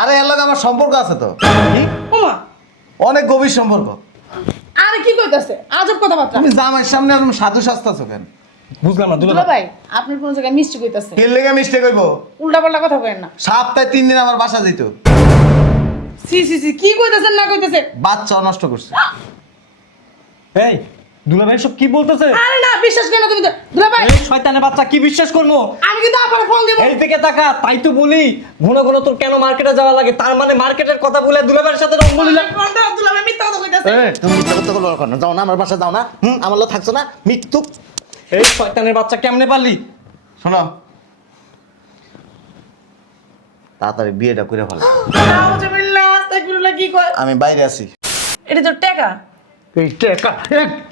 আরে এর লগে আমার সম্পর্ক আছে তো। কি ওমা অনেক গভীর সম্পর্ক। আরে কি কইতাছে আজব কথাবার্তা তুমি জামাইয়ের সামনে একদম সাধু সাজতাছো কেন? বুঝলাম না দুলা ভাই আপনার কোন জায়গায় মিষ্টি কইতাছে কি লেগে মিস্টেক হইব? উল্টা পাল্টা কথা কইেন না সপ্তাহে 3 দিন আমার বাসা যেত। সি সি সি কি কইতাছেন না কইতাছে বাচ্চা নষ্ট করছে। এই দুলা ভাই সব কি বলতেছে? আরে না বিশ্বাস কেন তুমি দুলা ভাই এই শয়তানের বাচ্চা কি বিশ্বাস করবো? আমি কিন্তু আপনার ফোন দেব এই দিকে তাকা, তাই তো বলি ঘন ঘন তোর কেন মার্কেটে যাওয়া লাগে, তার মানে মার্কেটের কথা বলে দুলা ভাইয়ের সাথে রং বলিলা। ফোন দাও দুলা ভাই মিথ্যা কথা কইতাছে তুমি মিথ্যা কথা বলো কেন? যাও না আমার বাসা যাও না। আমার লোক থাকছো না মৃত্যু। এই শয়তানের বাচ্চা কেমনে পারলি? শোনো তাড়াতাড়ি বিয়েটা করে ফেলো। আউযুবিল্লাহ আস্তাগফিরুল্লাহ কি কয় আমি বাইরে আছি। এটা তো টাকা এই টেকা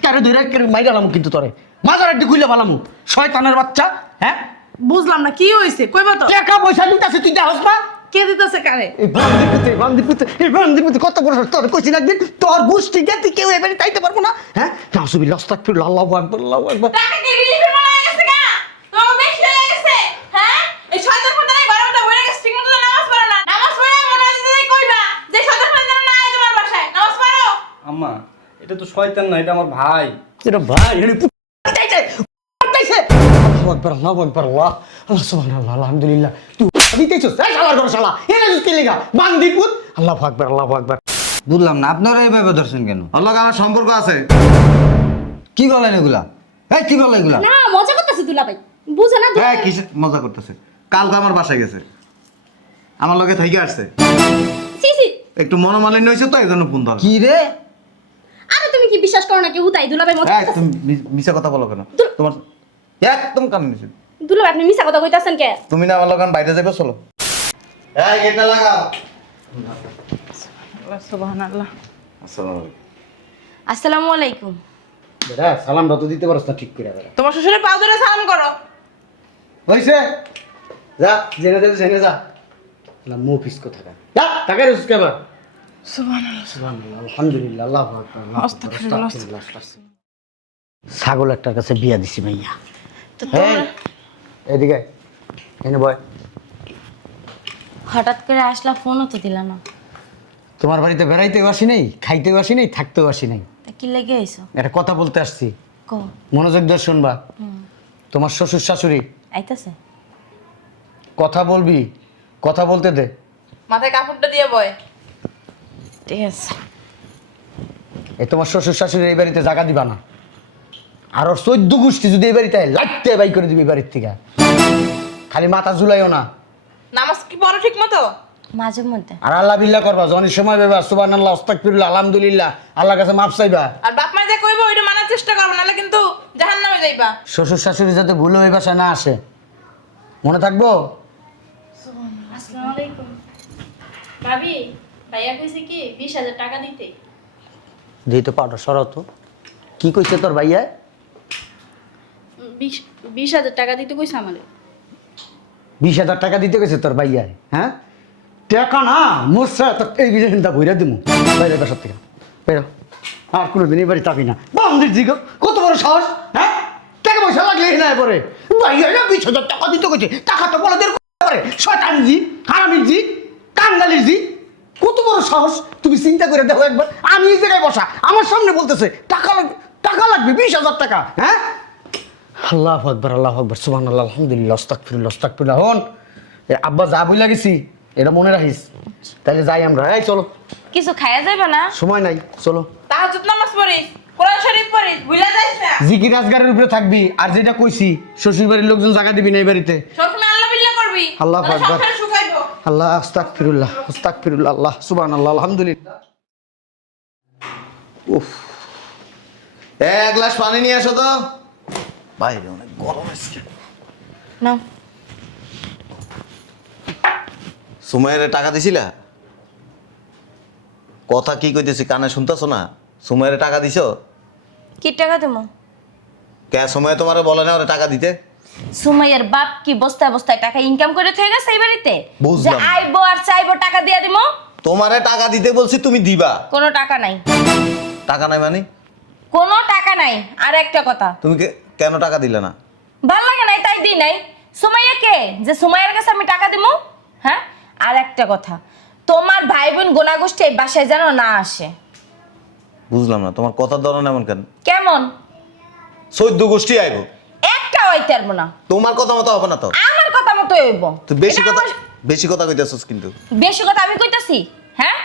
কারে ধরে মাইরালাম কিন্তু তোরে মাজার একটু খুলে ফেলামু শয়তানের বাচ্চা। হ্যাঁ বুঝলাম না কি হইছে কইবা তো টাকা পয়সা নিতেছে তুই দেখছ না? কে দিতেছে কারে এই বান্দিপুতে কত বড় তোর কইছি না একদিন তোর গোষ্ঠী গেতি কেউ এবারে তাইতে পারবো না। হ্যাঁ নাউজুবিল্লাহ আস্তাগফিরুল্লাহ আল্লাহু আকবার আল্লাহু আকবার। টাকা কি রিলিফে মারা গেছে গা তোমার বেশি হয়ে গেছে হ্যাঁ এই শয়তান ফোনটাই বারোটা হয়ে গেছে ঠিক মতো নামাজ পড়ো না নামাজ পড়ে মনে হয় যে কইবা যে শয়তান ফোনটা না আয় তোমার বাসায় নামাজ পড়ো আম্মা এটা তো শয়তান না, এটা আমার ভাই। এটা ভাই এর তাইছে তাইছে আল্লাহু আকবার আল্লাহু আকবার আল্লাহ আল্লাহ সুবহানাল্লাহ আলহামদুলিল্লাহ তুই দিতেছস এই শালার ঘর শালা এরা কি লেগা বান্দিপুত আল্লাহু আকবার আল্লাহু আকবার। বুঝলাম না আপনারা এইভাবে ধরছেন কেন? ওর লগে আমার সম্পর্ক আছে। কি বলেন এগুলা? এই কি বলে এগুলা? না মজা করতেছে দুলা ভাই বুঝো না হ্যাঁ কিসে মজা করতেছে? কালকে আমার বাসায় গেছে, আমার লগে থেকে আসছে। সি সি একটু মনোমালিন্য হয়েছে তো এই জন্য ফোন ধর। কি রে? আরে তুমি কি বিশ্বাস করো না কেউ তাই দুলা ভাই মজা হ্যাঁ করতেছে তুমি মিছা কথা বলো কেন? তোমার একদম কান নিছে। দুলা ভাই আপনি মিছা কথা কইতাছেন কে তুমি না আমার লগে বাইরে যাবে চলো। এই এটা লাগাও। সুবহানাল্লাহ আসসালামু আলাইকুম। আসসালামু আলাইকুম বেটা সালামটা তো দিতে পারছ না ঠিক করে বেটা তোমার শ্বশুরের পা ধরে সালাম করো হইছে যা জেনে যা না মুফিস কথা যা টাকা রেস কে আবার সুবহানাল্লাহ সুবহানাল্লাহ আলহামদুলিল্লাহ আল্লাহু আকবার আস্তাগফিরুল্লাহ ছাগল একটার কাছে বিয়া দিছি ভাইয়া তো হ্যাঁ এদিকে এনে বয় হঠাৎ করে আসলা ফোনও তো দিলা না তোমার বাড়িতে বেড়াইতেও আসি নাই খাইতেও আসি নাই থাকতেও আসি নাই তা কি লেগে আইছো একটা কথা বলতে আসছি কো মনোযোগ দিয়ে শুনবা তোমার শ্বশুর শাশুড়ি আইতাছে কথা বলবি কথা বলতে দে মাথায় কাপড়টা দিয়ে বয় ঠিক আছে এই তোমার শ্বশুর শাশুড়ি এই বাড়িতে জায়গা দিবা না আর ওর 14 গোষ্ঠী যদি এই বাড়িতে লাইতে বাই করে দিবি এই বাড়ির থেকে খালি মাথা ঝুলাইও না নামাজ কি পড়ো ঠিক মতো মাঝে মধ্যে আর আল্লাহ বিল্লাহ করবা যখনই সময় পাবা সুবহানাল্লাহ আস্তাগফিরুল্লাহ আলহামদুলিল্লাহ আল্লাহর কাছে মাফ চাইবা আর বাপ মা যা কইবো ওইটা মানার চেষ্টা করবে নাহলে কিন্তু জাহান্নামে যাইবা শ্বশুর শাশুড়ি যাতে ভুল হয়ে বাসায় না আসে মনে থাকবো। আসসালামু আলাইকুম ভাবি ভাইয়া কইছে কি 20,000 টাকা দিতে দিই তো পাউডার সরাও তো কি কইছে তোর ভাইয়া 20,000 টাকা দিতে কইছে আমারে 20,000 টাকা দিতে গেছে তোর ভাইয়া। হ্যাঁ টাকা না মোসা তো এই বিজয়টা বইরা দিমু বাইরে বাসার থেকে বেরো আর কোনোদিন এই বাড়ি চাবি না বান্দির জিগো কত বড় সাহস। হ্যাঁ টাকা পয়সা লাগলে না পরে ভাইয়া 20,000 টাকা দিতে গেছে টাকা তো বলে করে শয়তান জি হারামির জি কাঙ্গালির জি কত বড় সাহস। তুমি চিন্তা করে দেখো একবার আমি এই জায়গায় বসা আমার সামনে বলতেছে টাকা লাগবে 20,000 টাকা। হ্যাঁ আল্লাহু আকবার আল্লাহু আকবার সুবহানাল্লাহ আলহামদুলিল্লাহ আস্তাগফিরুল্লাহ আস্তাগফিরুল্লাহ। হন এ আব্বা যা বইলা গেছি এটা মনে রাখিস তাহলে যাই আমরা। এই চলো কিছু খায়া যাইবা না সময় নাই চলো তাহাজ্জুদ নামাজ পড়িস কোরআন শরীফ পড়িস ভুলা যাইস না জিকির আজগারের উপরে থাকবি আর যেটা কইছি শ্বশুর বাড়ির লোকজন জায়গা দিবি না এই বাড়িতে। সবসময় আল্লাহ বিল্লাহ করবি আল্লাহু তাহলে আকবার। সংসার শুকাইবো আল্লাহ আস্তাগফিরুল্লাহ আস্তাগফিরুল্লাহ আল্লাহ সুবহানাল্লাহ আলহামদুলিল্লাহ। উফ এক গ্লাস পানি নিয়ে আসো তো, বাইরে অনেক গরম আজকে। নাও সুমাইয়ের টাকা দিছিলা? কথা কি কইতেছি কানে শুনতেছো না? সুমাইয়ের টাকা দিছো? কি টাকা দেবো কে সময় তোমারে বলে না ওরে টাকা দিতে? সুমাইয়ার বাপ কি বস্তায় বস্তায় টাকা ইনকাম করে থয়ে গেছে এই বাড়িতে যে বুঝলাম। আইবো আর চাইবো টাকা দিয়া দিমো তোমারে টাকা দিতে বলছি তুমি দিবা। কোনো টাকা নাই টাকা নাই মানে? কোনো টাকা নাই আর একটা কথা তুমি কেন টাকা দিলে না? ভাল লাগে নাই তাই দিই নাই সুমাইয়া কে যে সুমাইয়ার কাছে আমি টাকা দিমু হ্যাঁ আর একটা কথা তোমার ভাই বোন গোনাগোষ্ঠী এই বাসায় যেন না আসে। বুঝলাম না তোমার কথার ধরন এমন কেন? কেমন? 14 গোষ্ঠী আইব, একটা হইতে পারবো না। তোমার কথা মতো হবে না তো। আমার কথা মতো হইব। তুই বেশি কথা কইতাছস কিন্তু। বেশি কথা আমি কইতাছি? হ্যাঁ,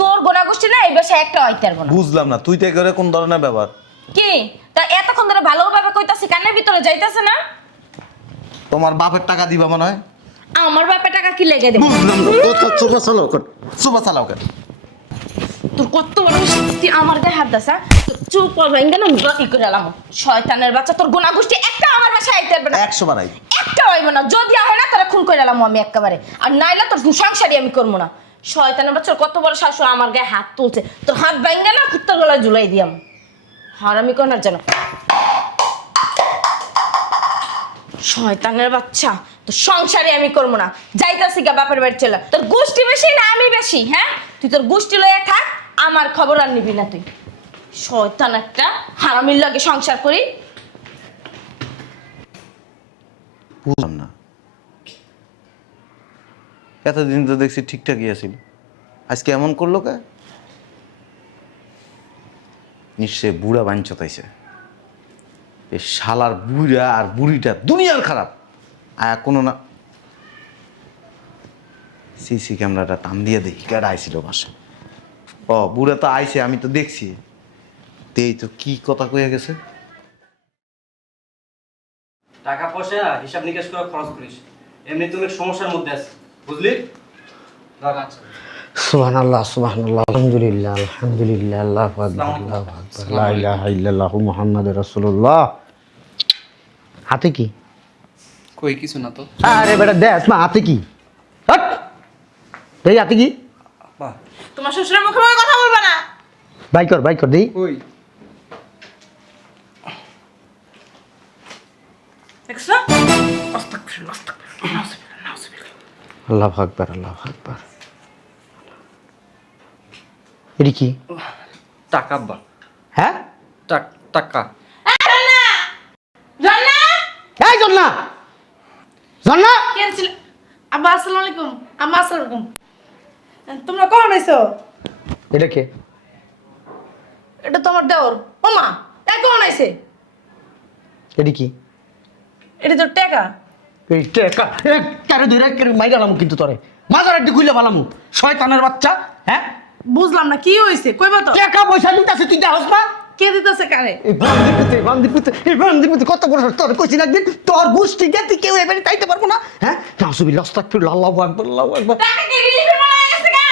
তোর গোনাগোষ্ঠী না এই বাসায় একটা হইতে পারবো না। বুঝলাম না তুই তো করে কোন ধরনের ব্যবহার? কি তা এতক্ষণ ধরে ভালোভাবে কইতাছি, কানের ভিতরে যাইতাছে না? তোমার বাপের টাকা দিবা মনে হয়। আমার বাপে টাকা কি লেগে দেব? বুঝলাম না তো চুপা চালাও কর, চুপা চালাও কর। তোর কত বড় তুই আমার গায়ে হাত দাস? চুপ কর ভাই, কেন ই করে এলাম। শয়তানের বাচ্চা, তোর গোনাগোষ্ঠী একটা আমার বাসায় আইতে পারবে না। 100 বার আইব। একটা হইব না, যদি আমার না তারা খুন করে এলাম আমি একেবারে। আর নাইলে তোর সংসারই আমি করবো না। শয়তানের বাচ্চা, কত বড় শাশু আমার গায়ে হাত তুলছে। তোর হাত ভাঙ্গা না কুত্তার গলায় ঝুলাই দিয়াম। হারামি কোনার যেন শয়তানের বাচ্চা, তোর সংসারই আমি করবো না। যাইতাছি গা বাপের বাড়ি চলে। তোর গোষ্ঠী বেশি না আমি বেশি? হ্যাঁ, তুই তোর গোষ্ঠী লইয়া থাক, আমার খবর আর নিবি না তুই। শয়তান একটা, হারামির লাগে সংসার করি। বুঝলাম না, এতদিন তো দেখছি ঠিকঠাকই আছিল, আজকে এমন করলো কে? নিশ্চয় বুড়া বাঞ্চতাইছে। এই শালার বুড়া আর বুড়িটা দুনিয়ার খারাপ। আয়া কোনো না সিসি ক্যামেরাটা টান দিয়ে দেখি কেডা আইছিল বাসা। ও বুড়া তো আইছে, আমি তো দেখছি। তেই তো কি কথা কইয়া গেছে। টাকা পয়সা হিসাব নিকাশ করে খরচ করিস, এমনি তুমি সমস্যার মধ্যে আছিস, বুঝলি? আচ্ছা, সুবহানাল্লাহ সুবহানাল্লাহ আলহামদুলিল্লাহ আলহামদুলিল্লাহ আল্লাহু আকবার আল্লাহু আকবার লা ইলাহা ইল্লাল্লাহু মুহাম্মাদুর রাসূলুল্লাহ। হাতে কি? কই কিছু না তো। আরে বেটা দেখ মা, হাতে কি? হট দেই, হাতে কি? তোমার শ্বশুরের মুখে মুখে কথা বলবা না। বাই কর দেই। কই দেখছো? আল্লাহু আকবার আল্লাহু আকবার। এটা কি? টাকা বা হ্যাঁ টাকা এই জন্না জন্না কেন ছিল? আব্বা আসসালামু আলাইকুম। আম্মা আসসালামু আলাইকুম। তোমরা কখন আইছো? এটা কে? এটা তোমার দেওর। ওমা, তাই কখন আইছে? এটা কি? এটা তো টাকা। এই টেকা কারে ধরে কারে মাইরালাম কিন্তু তোরে মাজার একটু খুইলা ভালামু শয়তানের বাচ্চা। হ্যাঁ বুঝলাম না কি হইছে, কইবা তো? টাকা পয়সা দিতাছে তুই দেহস না? কে দিতেছে কারে? এই বান্দির পুতে কত বড় তোর কইছি না একদিন তোর গোষ্ঠী গেতি কেউ এবারে তাইতে পারবো না। হ্যাঁ নাউজুবিল্লাহ আস্তাগফিরুল্লাহ আল্লাহু আকবার আল্লাহু আকবার। টাকা কি রিলিফের মারা হয়ে গেছে গা?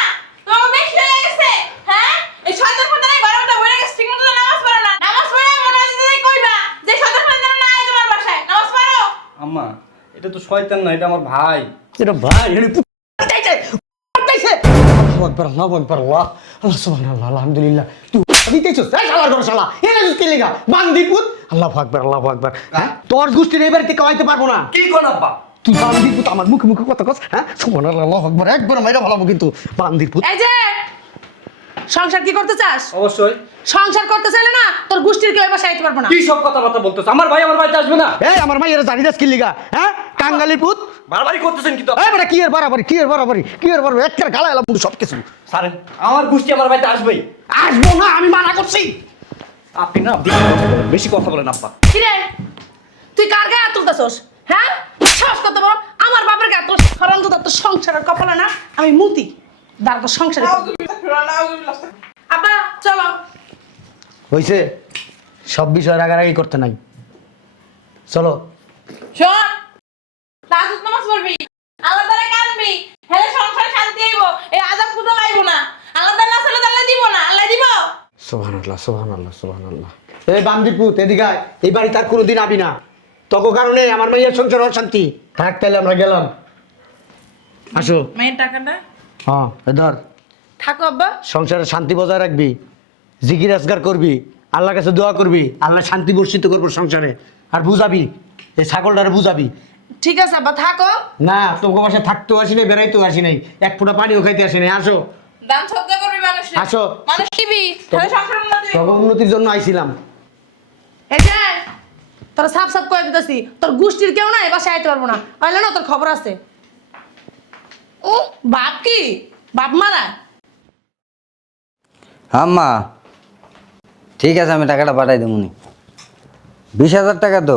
তোমার বেশি হয়ে গেছে। হ্যাঁ, এই শয়তান ফোন নাই বারোটা হয়ে গেছে, ঠিক মতো নামাজ পড়ো না। নামাজ পড়ে মনে হয় যে কইবা যে শয়তান ফোন যেন না আয় তোমার বাসায়। নামাজ পড়ো। আম্মা এটা তো শয়তান না, এটা আমার ভাই। এটা ভাই এর পুতাইছে পুতাইছে। আল্লাহু আকবার আল্লাহু আকবার আল্লাহ আল্লাহ সুবহানাল্লাহ আলহামদুলিল্লাহ। তুই দিতেছস এই শালার ঘর শালা এরা কি লাগা বান্দির পুত। আল্লাহু আকবার আল্লাহু আকবার। হ্যাঁ তোর গোষ্ঠীর এই বাড়িতে কাওয়াইতে পারবো না। কি কোন আব্বা? তুই বান্দির পুত আমার মুখে মুখে কথা কস। হ্যাঁ সুবহানাল্লাহ আল্লাহু আকবার একবার মাইরা ভালামু কিন্তু বান্দির পুত। এই যে সংসার কি করতে চাস? অবশ্যই। সংসার করতে চাইলে না তোর গোষ্ঠীর কেউ বাসায় আইতে পারবো না। কি সব কথাবার্তা বলতেছ? আমার ভাই আমার বাড়িতে আসবে না? এই আমার মাইয়ের জানিদাস কি লিগা? হ্যাঁ কাঙ্গালির পুত। বাড়াবাড়ি করতেছেন কিন্তু। এই বেটা কি এর বাড়াবাড়ি কি এর বাড়াবাড়ি একটা গালা এলাম সব কিছু। সারেন, আমার গোষ্ঠী আমার বাড়িতে আসবেই। আসবো না, আমি মানা করছি। আপনি না বেশি কথা বলেন আব্বা। কি রে, তুই কার গায়ে হাত তুলতেছস? হ্যাঁ, সাহস কত বড়, আমার বাপের গায়ে তোর হারাম তো তোর সংসারের কপালে না আমি মুতি দাঁড়া তোর সংসারে। আব্বা চলো। হইছে সব বিষয় রাগারাগি করতে নাই, চলো। শোন, তাহাজ্জুদ নামাজ পড়বি, আল্লাহর দ্বারা কাঁদবি, হেলে সংসারে শান্তি আইব, এই আযাব কুদা আইব না। আল্লাহর দ্বারা না চাইলে তো আল্লাহ দিব না, আল্লাহ দিব। সুবহানাল্লাহ সুবহানাল্লাহ সুবহানাল্লাহ। এই বান্দির পুত এদিকে আয়, এই বাড়ি তার কোনোদিন আবি না। তোকে কারণে আমার মাইয়ের সংসার অশান্তি থাক, তাইলে আমরা গেলাম। আসো। মায়ের টাকাটা হ্যাঁ ধর, থাকো আব্বা। সংসারে শান্তি বজায় রাখবি, জিকির আজগার করবি, আল্লাহর কাছে দোয়া করবি, আল্লাহ শান্তি বর্ষিত করবো সংসারে। আর বুঝাবি এই ছাগলটারে বুঝাবি। ঠিক আছে আব্বা, থাকো। না তোকে বাসায় থাকতেও আসি নাই, বেড়াইতেও আসি নাই, এক ফোঁটা পানিও খাইতে আসি নাই। আসো দান সদকা করবি মানুষে। আসো। মানুষ দিবি, তাহলে সংসার উন্নতি তোকে হইব। উন্নতির জন্য আইছিলাম। এই যে তোরা সাফ সাফ কয়ে দিতেছি, তোর গোষ্ঠীর কেউ না এ বাসায় আইতে পারবো না, পাইলে না তোর খবর আছে। ও বাপ কি বাপ মারা আম্মা ঠিক আছে, আমি টাকাটা পাঠাই দেবো নি। 20,000 টাকা তো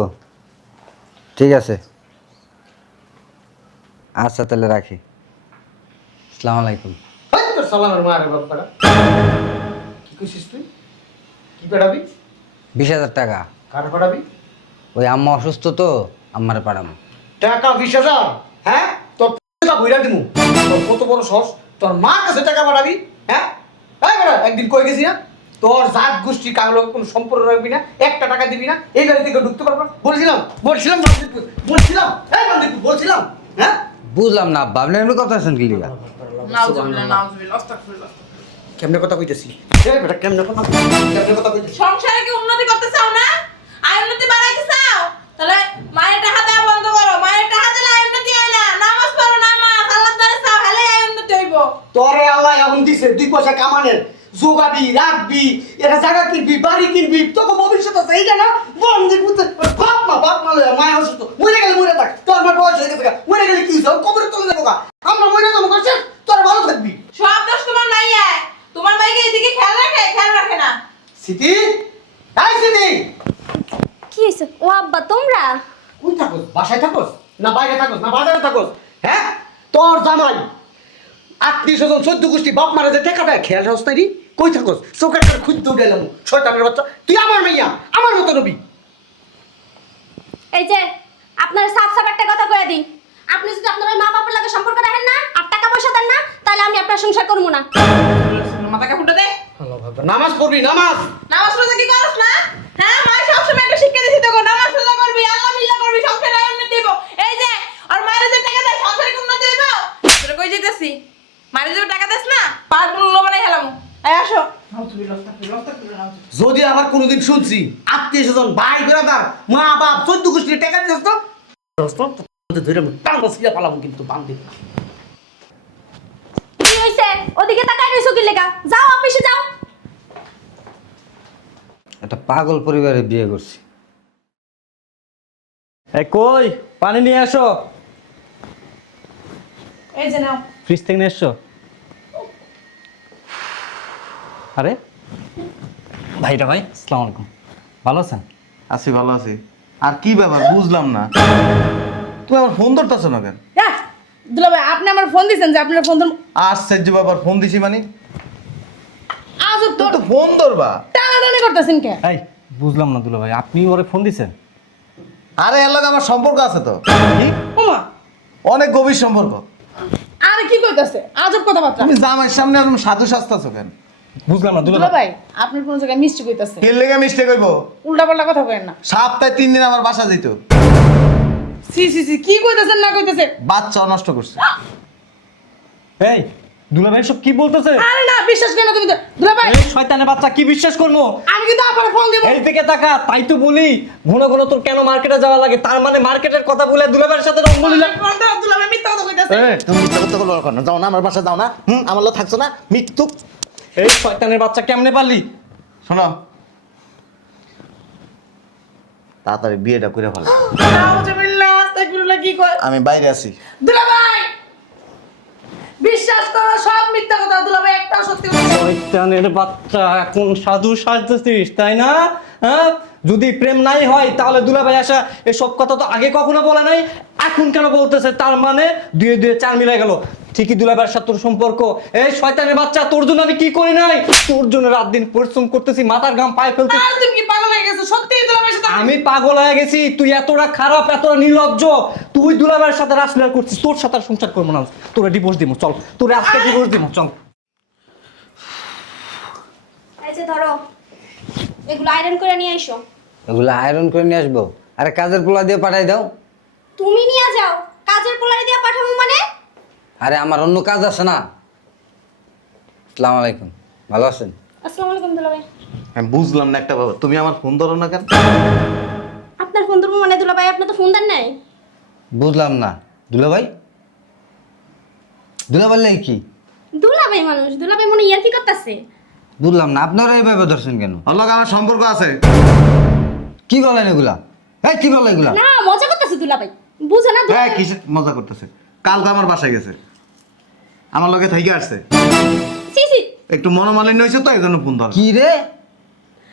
ঠিক আছে। আচ্ছা তাহলে রাখি। আসসালামু আলাইকুম। হাই তোর সালামের মারে বাপ্পারা, কি কইছিস তুই? কি পাঠাবি? 20,000 টাকা। কারা পাঠাবি? ওই আম্মা অসুস্থ তো, আম্মারে পাঠাবো। টাকা 20,000? হ্যাঁ, তোর টাকা বইরা দিমু। তোর কত বড় সাহস, তোর মার কাছে টাকা পাঠাবি? হ্যাঁ, এই বেটা, একদিন কই গেছি না, তোর জাত গোষ্ঠী কারো কোনো সম্পর্ক রাখবি না, একটা টাকা দিবি না, এই বাড়ি থেকে ঢুকতে পারবো না। বলছিলাম বান্দিপুর, বলছিলাম হ্যাঁ। বুঝলাম না আব্বা, আপনি এমনি কথা আছেন কি লিগা? কেমনে কথা কইতেছি? এই বেটা কেমনে কথা কইতেছি? সংসারে কি উন্নতি করতে চাও না? আয় উন্নতি বাড়াইতে চাও? তাহলে মায়ের টাকা দেওয়া বন্ধ করো। মায়ের টাকা দিলে আয় উন্নতি হয় না। নামাজ পড়ো, নামাজ আল্লাহর দ্বারে চাও, হেলে আয় উন্নতি হইব। তোরে আল্লাহ এখন দিছে 2 পয়সা কামানের, যোগাবি, রাখবি, এটা জায়গা কিনবি, বাড়ি কিনবি, তোকে ভবিষ্যৎ আছে। এইটা না বন্ধের পুত্র, বাপ মা লয়, মায় অসুস্থ, মরে গেলে মরে থাক। তোর মা বয়স হয়ে গেছে, মরে গেলে কি হইছে? কবরে চলে যাবো গা, আমরা মরে যাবো কাছে, তোর ভালো থাকবি। সব দোষ তোমার মাইয়া। তোমার মাইকে এদিকে খেয়াল রাখে না। সিটি, এই সিটি, কি হয়েছে? ও আব্বা তোমরা? কই থাকোস? বাসায় থাকোস না বাইরে থাকোস না বাজারে থাকোস? হ্যাঁ, তোর জামাই আত্মীয় স্বজন 14 গোষ্ঠী বাপ মারা যে টাকা দেয়, খেয়াল রাখস তাইরি? কই থাকোস? চোখের করে খুঁজতে উঠাইলাম, শয়তানের বাচ্চা, তুই আমার মাইয়া, আমার মতো নবী। এই যে আপনারা সাফ সাফ একটা কথা কয়ে দিই, আপনি যদি আপনার ওই মা বাবার লাগে সম্পর্ক রাখেন না আর টাকা পয়সা দেন না, তাহলে আমি আপনার সংসার করবো না। মাথাকে ফুটে দে। নামাজ পড়বি, নামাজ। নামাজ রোজা কি করছ না? হ্যাঁ, মা সব সময় একটা শিক্ষা দিছি তোকে, নামাজ রোজা করবি, আল্লাহ মিল্লাহ করবি, সংসারে আয় উন্নতি হইব। এই যে আর মায়ের যে টাকা দেয়, সংসারে কি উন্নতি হইব? তোরা কই যাইতাছি? মায়ের যে টাকা দেস না, পার গুলো বানাই হেলাম। এই আসো। যদি আবার কোনোদিন শুনছি আত্মীয় স্বজন ভাই ব্রাদার মা বাপ 14 গোষ্ঠীর টাকা দিস তো ধরে টাকা সিলা পালাবো কিন্তু বান্ধি। কি হয়েছে? ওদিকে তাকাই রইছো কি লেগা? যাও অফিসে যাও। একটা পাগল পরিবারে বিয়ে করছি। এই কই পানি নিয়ে আসো, এই যে নাও। ফ্রিজ থেকে নিয়ে এসছো। আরে ভাইরা ভাই, আসসালামু আলাইকুম, ভালো আছেন? আছি, ভালো আছি। আর কি ব্যাপার বুঝলাম না, তুমি আমার ফোন ধরতেছ না কেন? হ্যাঁ, দুলা ভাই আপনি আমার ফোন দিয়েছেন যে আপনার ফোন ধরুন। আশ্চর্য ব্যাপার, ফোন দিছি মানে আজ তুমি তো ফোন ধরবা। টানাটানি করতেছেন কে? এই বুঝলাম না দুলা ভাই, আপনি ওরে ফোন দিছেন? আরে এর লগে আমার সম্পর্ক আছে তো, ওমা, অনেক গভীর সম্পর্ক। আরে কি কইতাছে? আজব কথাবার্তা। তুমি জামাইয়ের সামনে আর সাধু সাজতাছো কেন? বুঝলাম না দুলা দুলা ভাই। ভাই আপনার কোন জায়গায় মিষ্টি কইতাছে, কি লেগে মিস্টেক হইব? উল্টা পাল্টা কথা কইেন না। সপ্তাহে 3 দিন আমার বাসা যেত, সি সি সি, কি কইতাছেন না কইতাছে? বাচ্চা নষ্ট করছে। এই দুলা ভাই সব কি বলতেছে? আরে না, বিশ্বাস করেন না তুমি তো। দুলা ভাই এই শয়তানের বাচ্চা, কি বিশ্বাস করবো? আমি কিন্তু আপনার ফোন দেব। এই দিকে তাকা, তাই তো বলি ঘন ঘন তোর কেন মার্কেটে যাওয়া লাগে, তার মানে মার্কেটের কথা বলে দুলা ভাইয়ের সাথে রং বলিলা। দুলা ভাই মিথ্যা কথা কইতাছে। তুমি মিথ্যা কথা বলো কেন? যাও না আমার বাসা, যাও না। আমার লোক থাকছো না, মৃত্যু। এই শয়তানের বাচ্চা কেমনে পারলি? শোনো, তাড়াতাড়ি বিয়েটা করে ফেলো। নাউজুবিল্লাহ, আস্তাগফিরুল্লাহ, কি কয়? আমি বাইরে আছি। দুলা ভাই বিশ্বাস করো সব মিথ্যা কথা। দুলা ভাই একটাও সত্যি কথা না। শয়তানের বাচ্চা, এখন সাধু সাজতেছিস তাই না? হ্যাঁ, যদি প্রেম নাই হয় তাহলে দুলা ভাই আসা এসব কথা তো আগে কখনো বলে নাই, এখন কেন বলতেছে? তার মানে 2 2 4 মিলে গেল। ঠিকই দুলা ভাইয়ের সাথে তোর সম্পর্ক। এই শয়তানের বাচ্চা, তোর জন্য আমি কি করি নাই? তোর জন্য রাত দিন পরিশ্রম করতেছি, মাথার ঘাম পায়ে ফেলতেছি। আর তুমি কি পাগল হয়ে গেছো? সত্যি দুলা ভাইয়ের সাথে আমি পাগল হয়ে গেছি। তুই এতটা খারাপ, এতটা নির্লজ্জ, তুই দুলাভাইয়ের সাথে রাসলীলা করছিস। তোর সাথে আর সংসার করবো না, তোরা ডিভোর্স দিব। চল, তোরা আজকে ডিভোর্স দিব, চল। এই যে ধরো, এগুলো আয়রন করে নিয়ে এসো। এগুলো আয়রন করে নিয়ে আসবো? আরে কাজের পোলা দিয়ে পাঠাই দাও। তুমি নিয়ে যাও, কাজের পোলারে দিয়ে পাঠাবো মানে? আরে আমার অন্য কাজ আছে না। আসসালামু আলাইকুম, ভালো আছেন? আসসালামু আলাইকুম দুলা ভাই। আমি বুঝলাম না একটা ব্যাপার, তুমি আমার ফোন ধরো না কেন? আপনার ফোন ধরবো মানে দুলা ভাই? আপনি তো ফোন দেন নাই। বুঝলাম না। দুলাভাই? দুলাভাই লাগে কি? দুলা ভাই মানুষ, দুলা ভাই মনে ইয়ার কি করতেছে? বুঝলাম না, আপনারা এইভাবে ধরছেন কেন? ওর লগে আমার সম্পর্ক আছে। কি বলেন এগুলা? এই কি বলে এগুলা? না, মজা করতেছে দুলা ভাই, বুঝে না? হ্যাঁ, কিসে মজা করতেছে? কালকে আমার বাসায় গেছে। আমার লগে থাইকে আসছে সি সি একটু মনোমালিন্য হয়েছে তো এই জন্য ফোন ধর কি রে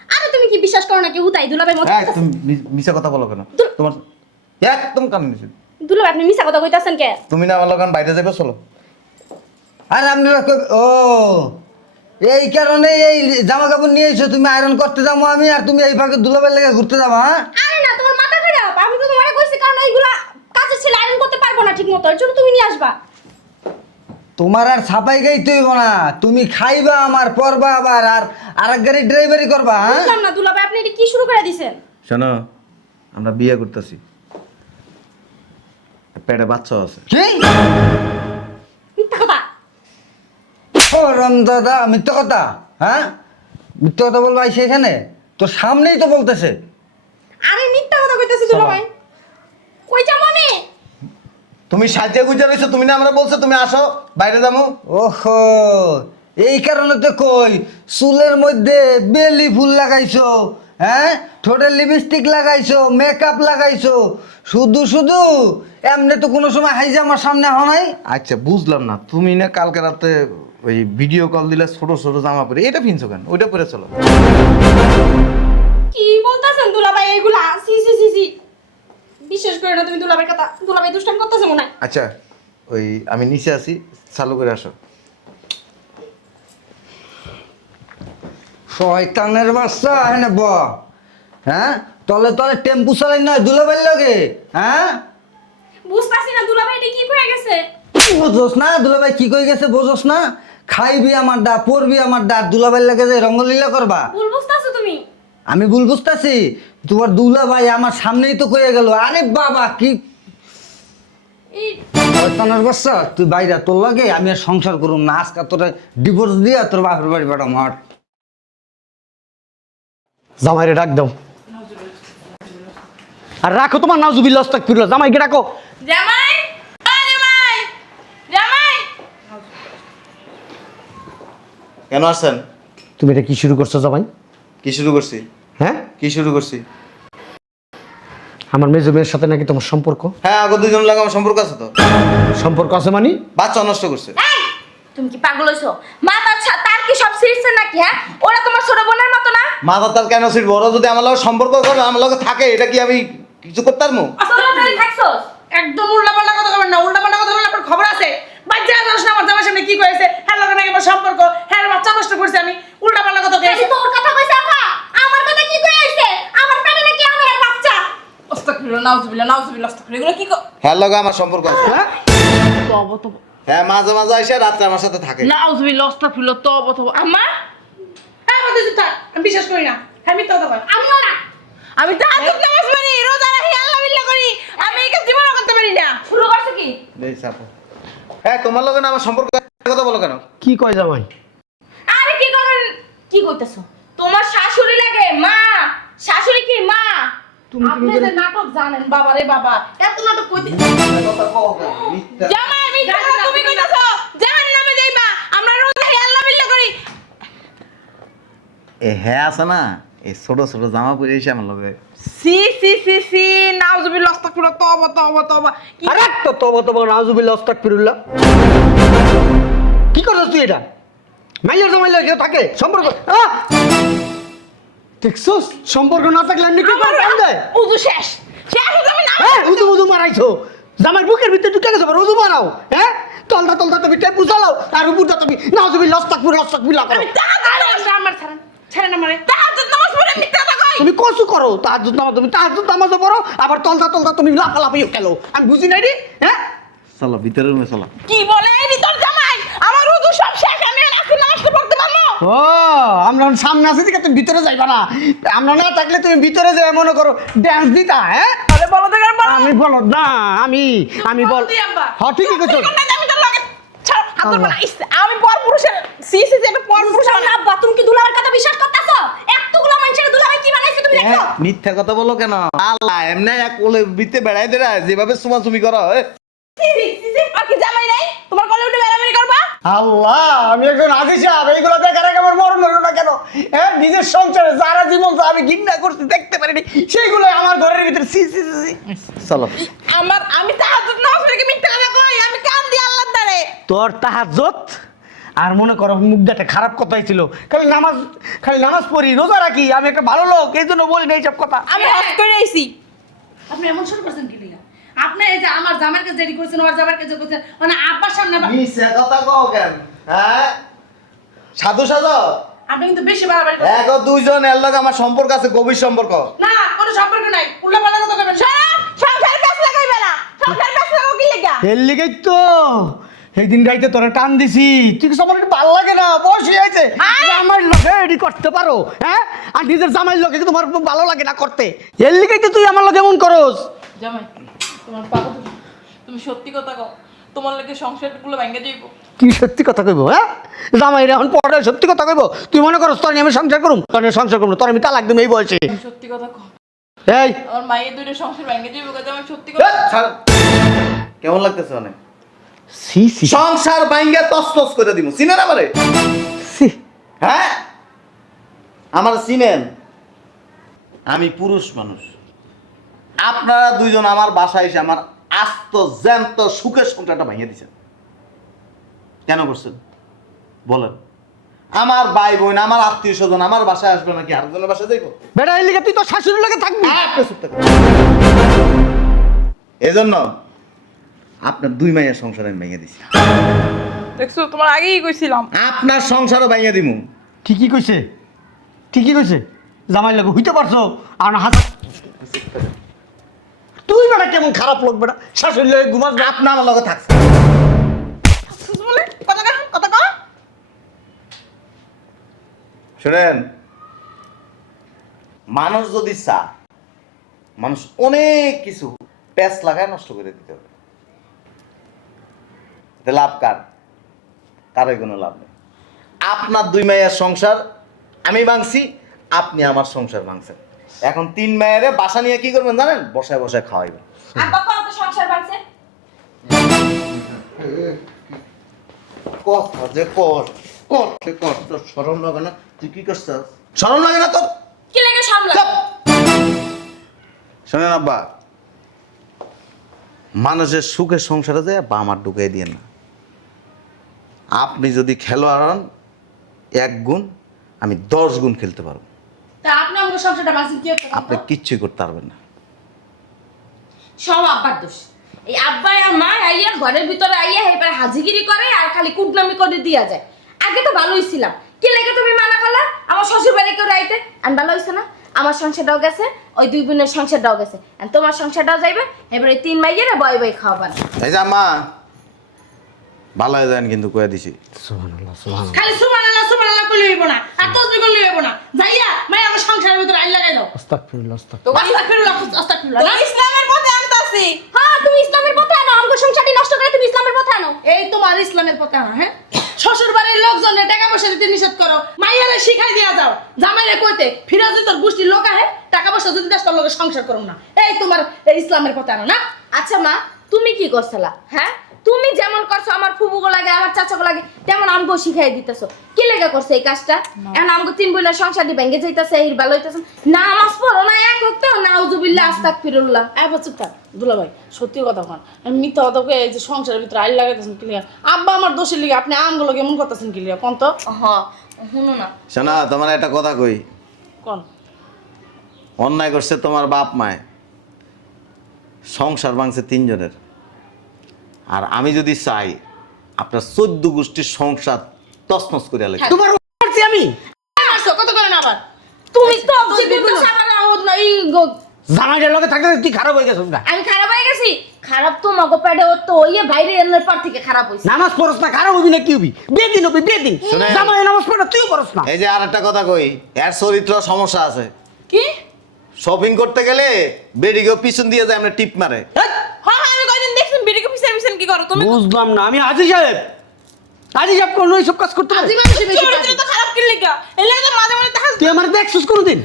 আরে তুমি কি বিশ্বাস করো নাকি হুতাই দুলাভাই মত এই তুমি মিছা কথা বলো কেন তোমার একদম কান নিছে দুলাভাই আপনি মিছা কথা কইতাছেন কে তুমি না আমার লগে বাইরে যাবে চলো আর আমি ও এই কারণে এই জামা কাপড় নিয়ে এসো তুমি আয়রন করতে যাবো আমি আর তুমি এই ফাঁকে দুলাবের লেগে ঘুরতে যাবো হ্যাঁ আরে না তোমার মাথা খারাপ আমি তো তোমারে কইছি কারণ এইগুলা কাজের ছেলে আয়রন করতে পারবো না ঠিক মতো এর জন্য তুমি নিয়ে আসবা তোমার আর ছাপাই গাইতে হইব না তুমি খাইবা আমার পরবা আবার আর আরেক গাড়ি ড্রাইভারি করবা হ্যাঁ বুঝলাম না দুলাভাই আপনি এটা কি শুরু করে দিছেন শোনো আমরা বিয়ে করতেছি পেটে বাচ্চা আছে কি মিথ্যা কথা ও রামদাদা মিথ্যা কথা হ্যাঁ মিথ্যা কথা বলবা সেখানে তোর সামনেই তো বলতেছে আমি মিথ্যা কথা কইতাছি দুলাভাই কই যাবো আমি তুমি সাজে গুজে রইছো তুমি না আমরা বলছো তুমি আসো বাইরে যাবো ওহো এই কারণে তো কই চুলের মধ্যে বেলি ফুল লাগাইছো হ্যাঁ ঠোঁটের লিপস্টিক লাগাইছো মেকআপ লাগাইছো শুধু শুধু এমনি তো কোনো সময় হাইজা আমার সামনে হওয়া নাই আচ্ছা বুঝলাম না তুমি না কালকে রাতে ওই ভিডিও কল দিলে ছোট ছোট জামা পরে এটা পিনছো কেন ওইটা পরে চলো কি বলতাছেন দুলাভাই এগুলা সি সি সি সি বিশ্বাস করে না তুমি দুলাভাইয়ের কথা দুলাভাই দুষ্টামি করতেছে মনে হয় আচ্ছা ওই আমি নিচে আছি চালু করে আসো শয়তানের বাচ্চা হ্যাঁ ব হ্যাঁ তলে তলে টেম্পু চালাই নয় দুলাবাইর লগে হ্যাঁ বুঝতাছি না দুলাভাই এটা কি হয়ে গেছে বোঝোস না দুলাভাই কি কই গেছে বোঝোস না খাইবি আমার ডা পড়বি আমার ডা দুলাভাইয়ের লাগে যে রঙ্গলীলা করবা ভুল বুঝতাছো তুমি আমি ভুল বুঝতেছি তোমার দুলাভাই আমার সামনেই তো কয়ে গেল আরে বাবা কি এই শয়তানের বাচ্চা তুই বাইরে তোর লাগে আমি আর সংসার করুম না আজকে তোর ডিভোর্স দিয়া তোর বাপের বাড়ি পাঠাম হাট জামাইরে ডাক দাও আর রাখো তোমার নাউজুবিল্লাহ আস্তাগফিরুল্লাহ জামাইকে ডাকো জামাই ও জামাই জামাই কেন আসছেন তুমি এটা কি শুরু করছো জামাই কি শুরু করছি হ্যাঁ কি শুরু করছি আমার মেজো মেয়ের সাথে নাকি তোমার সম্পর্ক হ্যাঁ আগো দুজন লাগে আমার সম্পর্ক আছে তো সম্পর্ক আছে মানে বাচ্চা নষ্ট করছে এই তুমি কি পাগল হইছো তার কি সব ছিড়ছে নাকি হ্যাঁ ওরা তোমার ছোট বোনের মতো না মাথা তার কেন ছিল বড় যদি আমার লগে সম্পর্ক করে আমার লগে থাকে এটা কি আমি কিছু করতে পারবো তাড়াতাড়ি থাকছোস একদম উল্টাপাল্টা কথা বলবেন না উল্টাপাল্টা কথা বললে আপনার খবর আছে বাচ্চা জানাস না আমার জামার সামনে কি করেছে হ্যাঁ লোকের নাকি আমার সম্পর্ক হ্যাঁ বাচ্চা নষ্ট করছে আমি উল্টাপাল্টা কথা এই কইছি তোর কথা কইছে আপা আমার কথা কি কই আইছে আমার পেটে নাকি আমার বাচ্চা আস্তাগফিরুল্লাহ নাউজুবিল্লাহ নাউজুবিল্লাহ আস্তাগফিরুল্লাহ এগুলো কি হ্যাঁ লগে আমার সম্পর্ক আছে হ্যাঁ তব তব হ্যাঁ মাঝে মাঝে এসে রাত্রে আমার সাথে থাকে নাউজুবিল্লাহ আস্তাগফিরুল্লাহ তব তব আম্মা হ্যাঁ বলতে চুপ আমি বিশ্বাস করি না হ্যাঁ মিথ্যা কথা বল আমিও না আমি তাহাজ্জুদ নামাজ পড়ি রোজা রাখি আল্লাহ বিল্লাহ করি আমি এই কাজ জীবনও করতে পারি না শুরু করছো কি এই চাপো হ্যাঁ তোমার লগে না আমার সম্পর্ক আছে, কথা বলো কেন কি কয় জামাই আরে কি করেন কি কইতেছো তোমার শাশুড়ি লাগে মা শাশুড়ি কি মা আপনি যে নাটক জানেন বাবা রে বাবা এত নাটক কইতে জামাই আমি তুমি কইতাছো জাহান্নামে যাইবা আমরা রোজা রাখি আল্লাহ বিল্লাহ করি এ হ্যাঁ আছে না এই ছোট ছোট জামা পরে এসে আমার লগে সি সি সি সি নাউজুবিল্লাহ আস্তাগফিরুল্লাহ তওবা তওবা তওবা আরে তো তব নাউজুবিল্লাহ আস্তাগফিরুল্লাহ কি করছিস তুই এটা মাইয়ার জামাইলা কেউ থাকে সম্পর্ক দেখছস সম্পর্ক না থাকলে এমনি কি করে কাম দেয় উযু শেষ শেষ আমি না হ্যাঁ উদু মারাইছো জামাই বুকের ভিতরে ঢুকে গেছে উদু মারাও হ্যাঁ তলটা তলটা তুমি টেপু চালাও আর উপরটা তুমি নাউজুবিল্লাহ আস্তাগফিরুল্লাহ করো তাহাজ্জুদ আমার ছাড়েন আমারে তাহাজ্জুদ নামাজ পড়ে মিথ্যা কথা কই তুমি কসু করো তাহাজ্জুদ নামাজ তুমি তাহাজ্জুদ নামাজও পড়ো আবার তলটা তুমি লাফালাফিও খেলো আমি বুঝি নাই রে হ্যাঁ চলো ভিতরে রুমে চলো কি বলে এই তোর জামাই আমার উযু সব শেষ আমি রাতে নামাজ পড়তে পারবো ও আমরা সামনে আছি দিকে তুমি ভিতরে যাইবা না আমরা না থাকলে তুমি ভিতরে যাই মনে করো ড্যান্স দিতা হ্যাঁ আরে বলো তো বলো আমি বলো না আমি বল বল দি আব্বা। হ্যাঁ ঠিকই কইছো আমি তো লগে ছাড় হাত ধরবা না আমি পর পুরুষের সি সি আমি পর পুরুষ বুঝলাম না আব্বা তুমি কি দুলাভাইয়ের কথা বিশ্বাস করতেছো এতগুলো মানুষের দুলাভাই কি বানাইছে তুমি দেখো মিথ্যা কথা বলো কেন আল্লাহ এমনি এক কোলে বিতে বেড়াই দেরা যেভাবে সুমাসুমি করা হয় আর কি জামাই নাই তোমার কলে উঠে বেড়াবেড়ি করবা আল্লাহ, আমি একজন আদি সাহেব, এইগুলো দেখার আগে আমার মরণ হলো না কেন? হ্যাঁ, নিজের সংসারে যারা জীবন আমি ঘৃণা করছি, দেখতে পারিনি, সেইগুলো আমার ঘরের ভিতরে সি সি সি। চলো। আমি তাহাজ্জুদ নামাজ পড়ে কি মিথ্যা কথা কই? আমি কান দিয়ে আল্লাহর দ্বারে। তোর তাহাজ্জুদ আর মনে করো মুখ দিয়ে একটা খারাপ কথাই ছিল, খালি নামাজ পড়ি, রোজা রাখি, আমি একটা ভালো লোক, এই জন্য বলি না এইসব কথা। আমি হজ করে আইছি। আপনি এমন শুরু করছেন কি লিগা? আপনি এই যে আমার জামাইকে যেটি করছেন, ওর জামাইকে যে করছেন, মানে আব্বার সামনে মিছে কথা কও কেন? হ্যাঁ, সাধু সাধু আপনি কিন্তু বেশি বাড়াবাড়ি করছেন। এক ও দুইজন এর লগে আমার সম্পর্ক আছে, গভীর সম্পর্ক। না, কোনো সম্পর্ক নাই, উল্টাপাল্টা কথা কইবেন না। সংসার কাজ লাগাইবে না। সংসার কাজ লাগাও কি লাগা? এর লিগেই তো সেই দিন রাইতে তোরা টান দিছি, তুই কিছু আমার ভালো লাগে না, বয়স হয়ে আছে, জামাইয়ের লোকে এডি করতে পারো, হ্যাঁ, আর নিজের জামাইয়ের লোকে তোমার ভালো লাগে না করতে, এর লিগেই তো তুই আমার লোকে এমন করস। জামাই তোমার পাগল, তুমি সত্যি কথা কও, তোমার লাগে সংসারগুলো ভেঙে যাইব। কি সত্যি কথা কইব? হ্যাঁ, জামাইরে এখন পড়ে সত্যি কথা কইব? তুই মনে করস তোর নিয়ে আমি সংসার করুম? তোর নিয়ে সংসার করুম, তোর আমি তালাক দিম এই বয়সে। সত্যি কথা কও, এই আমার মায়ের দুইটা সংসার ভেঙে যাইব, জামাই সত্যি এ, কথা। ছাড়। কেমন লাগতেছে অনেক? সি সি সংসার ভাঙ্গা তছনছ করে দিমু, চিনেন আমারে? সি, হ্যাঁ, আমার চিনেন? আমি পুরুষ মানুষ, আপনারা দুইজন আমার বাসায় এসে আমার আস্ত জ্যান্ত সুখের সংসারটা ভাঙিয়ে দিচ্ছেন। কেন করছেন বলেন? আমার ভাই বোন, আমার আত্মীয় স্বজন আমার বাসায় আসবে নাকি আরেকজনের বাসায় যাইব? বেটা এর লিগে তুই তো শাশুড়ির লোকে থাকবি। এজন্য আপনার দুই মাইয়ের সংসার আমি ভেঙে দিছি। দেখছো, তোমার আগেই কইছিলাম। আপনার সংসারও ভেঙে দিমু। ঠিকই কইছে, ঠিকই কইছে, জামাইয়ের লোকে হইতে পারছো আর না হাত। তুই বেটা কেমন খারাপ লোক বেটা, শাশুড়ির লোকে ঘুমাস না। আপনার আমার লগে থাকছে। বলে কথা কও, কথা কও। শুনেন, মানুষ যদি চায়, মানুষ অনেক কিছু প্যাচ লাগায় নষ্ট করে দিতে হবে। এতে লাভ কার? কারোই কোনো লাভ নেই। আপনার দুই মায়ের সংসার আমি ভাঙছি, আপনি আমার সংসার ভাঙছেন। এখন তিন মায়েরে বাসা নিয়ে কি করবেন জানেন? বসায় বসায় খাওয়াইবেন। আব্বা কত সংসার বাঁচছে? কথা যে কর, করতে কর, তোর শরম লাগে না? তুই কি করছিস? শরম লাগে না তোর? কি লাগে সামলা? শোনেন আব্বা, মানুষের সুখের সংসারে যায় বা আমার ঢুকিয়ে দিয়ে না। আপনি যদি খেলোয়াড় হন 1 গুণ, আমি 10 গুণ খেলতে পারবো। তা আপনি আমাকে সংসারটা বাঁচিয়ে কি করতে? আপনি কিচ্ছুই করতে পারবেন না। সব আব্বার দোষ। এই আব্বা আর মা আইয়া ঘরের ভিতরে আইয়া এবার হাজিগিরি করে আর খালি কুটনামি করে দিয়া যায়। আগে তো ভালোই ছিলাম, কি লেগে তুমি মানা করলা আমার শ্বশুর বাড়ি কেউ রাইতে? আমি ভালো হইছে না? আমার সংসারটাও গেছে, ওই 2 বোনের সংসারটাও গেছে, আর তোমার সংসারটাও যাইবে। এবার এই 3 মাইয়েরা বয় বয় খাওয়াবেন। এই যে আম্মা, ভালো হয়ে যান কিন্তু কয়ে দিছি। খালি সুবহানাল্লাহ কইলে হইব না, আর তসবিহ কইলে হইব না। যাইয়া মাই আমার সংসারের ভিতরে আইন লাগাই দাও। আস্তাগফিরুল্লাহ, আস্তাগফিরুল্লাহ। আস্তাগফিরুল্লাহ। তুমি ইসলামের পথে আনতাছি। হ্যাঁ, তুমি ইসলামের পথে আনো, আমাকে সংসারটি নষ্ট করে তুমি ইসলামের পথে আনো। এই তোমার ইসলামের পথে আনা, হ্যাঁ? শ্বশুর বাড়ির লোকজনে টাকা পয়সা দিতে নিষেধ করো, মাইয়ারে শিখাই দিয়া যাও, জামাইরে কইতে ফিরাজ তোর গোষ্ঠীর লোক আহে, টাকা পয়সা যদি দেশ তোর লোকে সংসার করুম না। এই তোমার এই ইসলামের পথে আনো না। আচ্ছা মা, তুমি কি করছলা? হ্যাঁ, তুমি যেমন করছো আমার ফুবুগো লাগে, আমার চাচাগো লাগে, তেমন আমগো শিখাই দিতেছো। কি লেগে করছে এই কাজটা? এখন আমগো 3 বোনের সংসারটি ভেঙে যাইতাছে, এই ভালো হইতাছে। নামাজ পড়ো না এক ওয়াক্ত, নাউজুবিল্লাহ আস্তাগফিরুল্লাহ। আয় চুপ থাক দুলা ভাই, সত্যি কথা কন, মিথ্যা কথা কয়ে এই যে সংসারের ভিতরে আইন লাগাইতেছেন কি লিগা? আব্বা আমার দোষের লিগে আপনি আমগুলো কেমন করতেছেন কি লিগা? কোন তো শুনো না, শোনা, তোমার একটা কথা কই, কোন অন্যায় করছে তোমার বাপ মায়, সংসার ভাঙছে 3 জনের। আর আমি যদি চাই আপনার 14 গোষ্ঠীর সংসার তছনছ করে আলে। তোমার করছি আমি? মারছো কত করেন আবার? তুমি তো জীবন সাবানা এই জামাইয়ের লোকে থাকতে তুই খারাপ হয়ে গেছিস না? আমি খারাপ হয়ে গেছি? খারাপ তো মগো পেটে ওর তো ওই বাইরে এনের পর থেকে খারাপ হইছে। নামাজ পড়স না, খারাপ হবি না কি হবি? বেদিন হবি, বেদিন। শুনেন। জামাই নামাজ পড়ে তুই পড়স না। এই যে আরেকটা কথা কই, এর চরিত্র সমস্যা আছে। কি? শপিং করতে গেলে বেডিকেও পিছন দিয়ে যায়, আমরা টিপ মারে। হ্যাঁ আমি কয়দিন দেখছেন বিড়িকে পিছন পিছন কি করো তুমি? বুঝলাম না, আমি আজি সাহেব, আজি সাহেব কোন এইসব কাজ করতে পারে? আজি মানুষ বেশি চরিত্র তো খারাপ কি লিগা? এলে তো মাঝে মাঝে তাহাজ তুই আমার দেখছিস কোনদিন?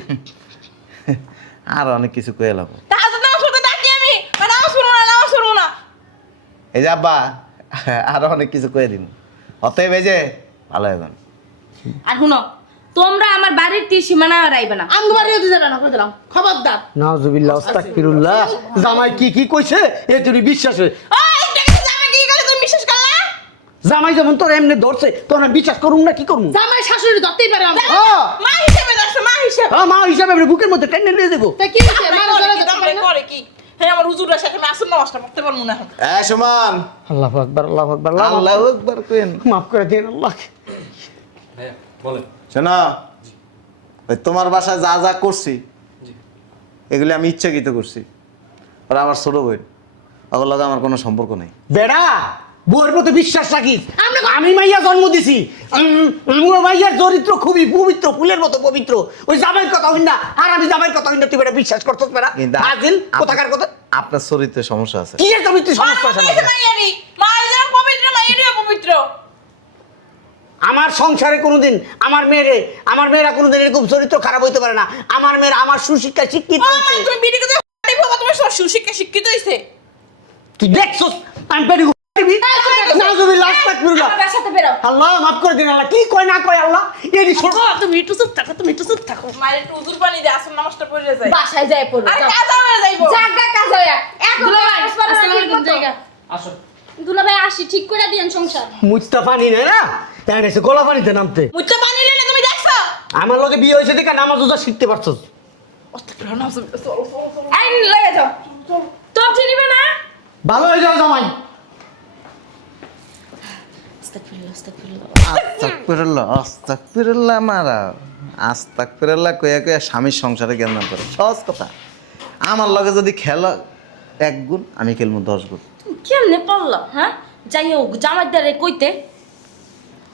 আর অনেক কিছু কয়ে লাভ। তাহাজ নামাজ পড়তে ডাকি আমি, নামাজ পড়বো না, নামাজ পড়বো না। এই যে আব্বা, আরো অনেক কিছু কয়ে দিন। অতএব এই যে ভালো এখন আর শুনো, তোমরা আমার বাড়ির সীমানা রাইবে না। আমি বাড়িও দিতে না করে দিলাম, খবরদার। নাউজুবিল্লাহ আস্তাগফিরুল্লাহ জামাই কি কইছে এ তুই বিশ্বাস হয় ওই দেখছিস আমি কি করে তুমি বিশ্বাস করলা? জামাই যেমন তোর এমনি ধরছে তোর না বিশ্বাস করুম না কি করুম জামাই শাশুড়ি ধরতেই পারে আমি। মা হিসেবে দেখছো, মা হিসেবে। মা হিসাবে আমি বুকের মধ্যে টেনে নিয়ে দেবো তা কি হইছে? মারা করে ধরে কি, দিতে জামাই পারে না? করে কি? হ্যাঁ, আমার হুজুরের সাথে আমি আসল নামাজটা পড়তে পারবো না এখন। সুমান আল্লাহু আকবার আল্লাহু আকবার আল্লাহু আকবার কইন। মাফ করে দিন আল্লাহ ভাইয়া বলেন। শোনো, ওই তোমার বাসায় যা যা করছি এগুলি আমি ইচ্ছাকৃত করছি। ওরা আমার ছোট বোন, ওগুলোর লগে আমার কোনো সম্পর্ক নেই। বেড়া বউয়ের প্রতি বিশ্বাস রাখিস আমি মাইয়া জন্ম দিছি আমার মাইয়ার চরিত্র খুবই পবিত্র ফুলের মতো পবিত্র ওই জামাইয়ের কথা হইন না আর আমি জামাইয়ের কথা হইন না তুই বেটা বিশ্বাস করছিস বেড়া কিন্তু আজিল কোথাকার কথা আপনার চরিত্রে সমস্যা আছে। কি এর চরিত্রে সমস্যা আছে এই যে আমাদের? মাইয়ারি, মাই যেমন পবিত্র, মাইয়ারিও পবিত্র। আমার সংসারে কোনোদিন আমার মেয়েরা কোনোদিন এরকম চরিত্র খারাপ হইতে পারে না আমার মেয়েরা আমার সুশিক্ষা শিক্ষিত ও মা, হয়েছে তুমি বিড়ি করতে পারি বাবা, তোমার সব সুশিক্ষা শিক্ষিত হইছে। তুই দেখছস আমি বেরি নাউজুবিল্লাহ আস্তাগফিরুল্লাহ আমার বাসাতে বেরো। আল্লাহ মাফ করে দিন আল্লাহ কি কয় না কয় আল্লাহ এই ছোট ও, তুমি একটু চুপ থাকো, তুমি একটু চুপ থাকো। মায়ের একটু হুজুর পানি দিয়ে আসল নামাজটা পড়ে যায়। বাসায় যায় পড়ো। আরে কাজা হয়ে যাইবো। জাগা কাজ হইয়া। এখন দুলাভাই, কাজ পারো না, আসসালামু ঠিক আলাইকুম, মতো। জায়গা। আসো। দুলাভাই আসি ঠিক করে দিয়েন সংসার। মুস্তা পানি নেই না তাই এসে গোলা পানিতে নামতে মুচ্ছা পানি নিলে তুমি দেখছো? আমার লগে বিয়ে হয়েছে দেখে নামাজ রোজা শিখতে পারছস আস্তাগফিরুল্লাহ, নাউজুবিল্লাহ, চলো, চলো, চলো। এই লয়ে যাও। তোর চিনিবে না? ভালো হয়ে যাও জামাই আস্তাগফিরুল্লাহ আস্তাগফিরুল্লাহ মারা আস্তাগফিরুল্লাহ কইয়া কইয়া স্বামীর সংসারে জ্ঞান না করে সহজ কথা। আমার লগে যদি খেলা 1 গুণ আমি খেলবো 10 গুণ। কেমনে পড়লো? হ্যাঁ, যাই হোক জামাই দারে কইতে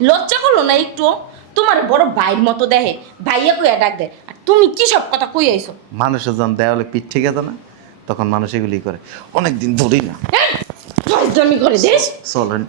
লজ্জা করলো না একটু? তোমার বড় ভাইয়ের মতো দেহে, ভাইয়া কইয়া ডাক দেয়, আর তুমি কি সব কথা কই আইছো? মানুষের যখন দেওয়ালে পিঠ ঠিক আছে না তখন মানুষ এগুলি করে। অনেকদিন ধরেই না জমি করে দিস। চলেন